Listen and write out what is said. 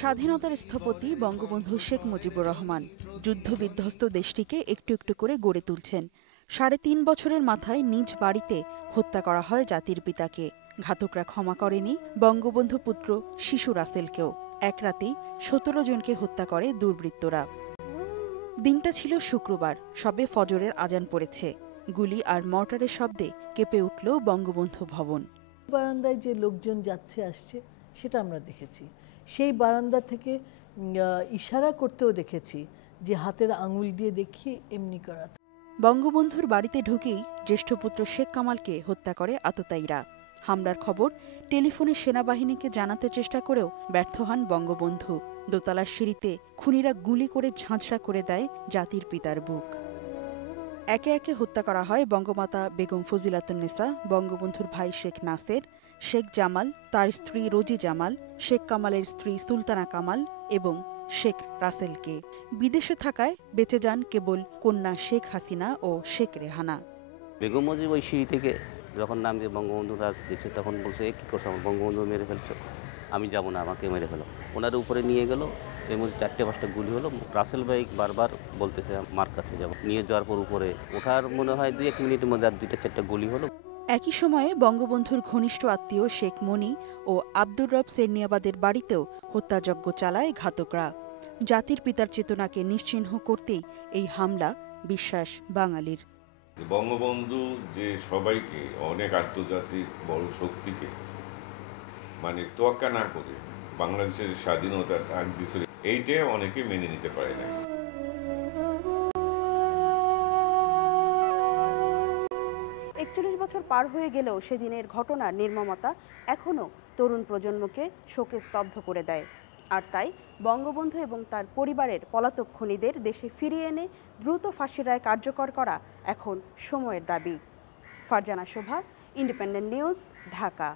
স্বাধীনতার স্থপতি বঙ্গবন্ধু শেখ মুজিবুর রহমান যুদ্ধবিধ্বস্ত দেশটিকে একটু একটু করে গড়ে তুলছেন। ৩.৫ বছরের মাথায় নিজ বাড়িতে হত্যা করা হয় জাতির পিতাকে। ঘাতকরা ক্ষমা করেনি বঙ্গবন্ধু পুত্র শিশু রাসেলকেও। এক রাতেই ১৭ জনকে হত্যা করে দুর্বৃত্তরা। দিনটা ছিল শুক্রবার, সবে ফজরের আজান পড়েছে। গুলি আর মর্টারের শব্দে কেঁপে উঠল বঙ্গবন্ধু ভবন। বারান্দায় যে লোকজন যাচ্ছে আসছে সেটা আমরা দেখেছি। সেই বারান্দা থেকে ইশারা করতেও দেখেছি, যে হাতের আঙুল দিয়ে দেখিয়ে এমনি করা। বঙ্গবন্ধুর বাড়িতে ঢুকেই জ্যেষ্ঠ পুত্র শেখ কামালকে হত্যা করে আততায়ীরা। হামলার খবর টেলিফোনে সেনাবাহিনীকে জানাতে চেষ্টা করেও ব্যর্থ হন বঙ্গবন্ধু। দোতলার সিঁড়িতে খুনিরা গুলি করে ঝাঁঝরা করে দেয় জাতির পিতার বুক। একে একে হত্যা করা হয় বঙ্গমাতা বেগম ফজিলাতুন্নেসা, বঙ্গবন্ধুর ভাই শেখ নাসের, শেখ জামাল, তার স্ত্রী রোজি জামাল, শেখ কামালের স্ত্রী সুলতানা কামাল এবং শেখ রাসেলকে। বিদেশে থাকায় বেঁচে যান কেবল কন্যা শেখ হাসিনা ও শেখ রেহানা। বেগম মুজিব ওই সিঁড়ি থেকে যখন নাম দিয়ে বঙ্গবন্ধুরা দেখছে, তখন বলছে কী করছো, আমার বঙ্গবন্ধু মেরে ফেলছো, আমি যাব না, আমাকে মেরে ফেলো। ওনার উপরে নিয়ে গেল, এর মধ্যে 4-5টা গুলি হলো। রাসেল ভাই বারবার বলতেছে মার কাছে যাব। নিয়ে যাওয়ার পর উপরে ওঠার মনে হয় 2-1 মিনিটের মধ্যে আর 2-4টা গুলি হলো। একই সময়ে বঙ্গবন্ধুর ঘনিষ্ঠ আত্মীয় শেখ মনি ও আব্দুর রব সেরনিয়াবাদের বাড়িতেও হত্যাযজ্ঞ চালায় ঘাতকরা। জাতির পিতার চেতনাকে নিশ্চিহ্ন করতেই এই হামলা, বিশ্বাস বাঙালির। বঙ্গবন্ধু যে সবাইকে, অনেক আন্তর্জাতিক বড় শক্তিকে তোয়াক্কা না করে বাংলাদেশের স্বাধীনতার ডাক দিয়েছিল, এইটা অনেকে মেনে নিতে পারে না। ৪১ বছর পার হয়ে গেলেও সেদিনের ঘটনার নির্মমতা এখনও তরুণ প্রজন্মকে শোকে স্তব্ধ করে দেয়। আর তাই বঙ্গবন্ধু এবং তার পরিবারের পলাতক খুনিদের দেশে ফিরিয়ে এনে দ্রুত ফাঁসির রায় কার্যকর করা এখন সময়ের দাবি। ফারজানা শোভা, ইন্ডিপেন্ডেন্ট নিউজ, ঢাকা।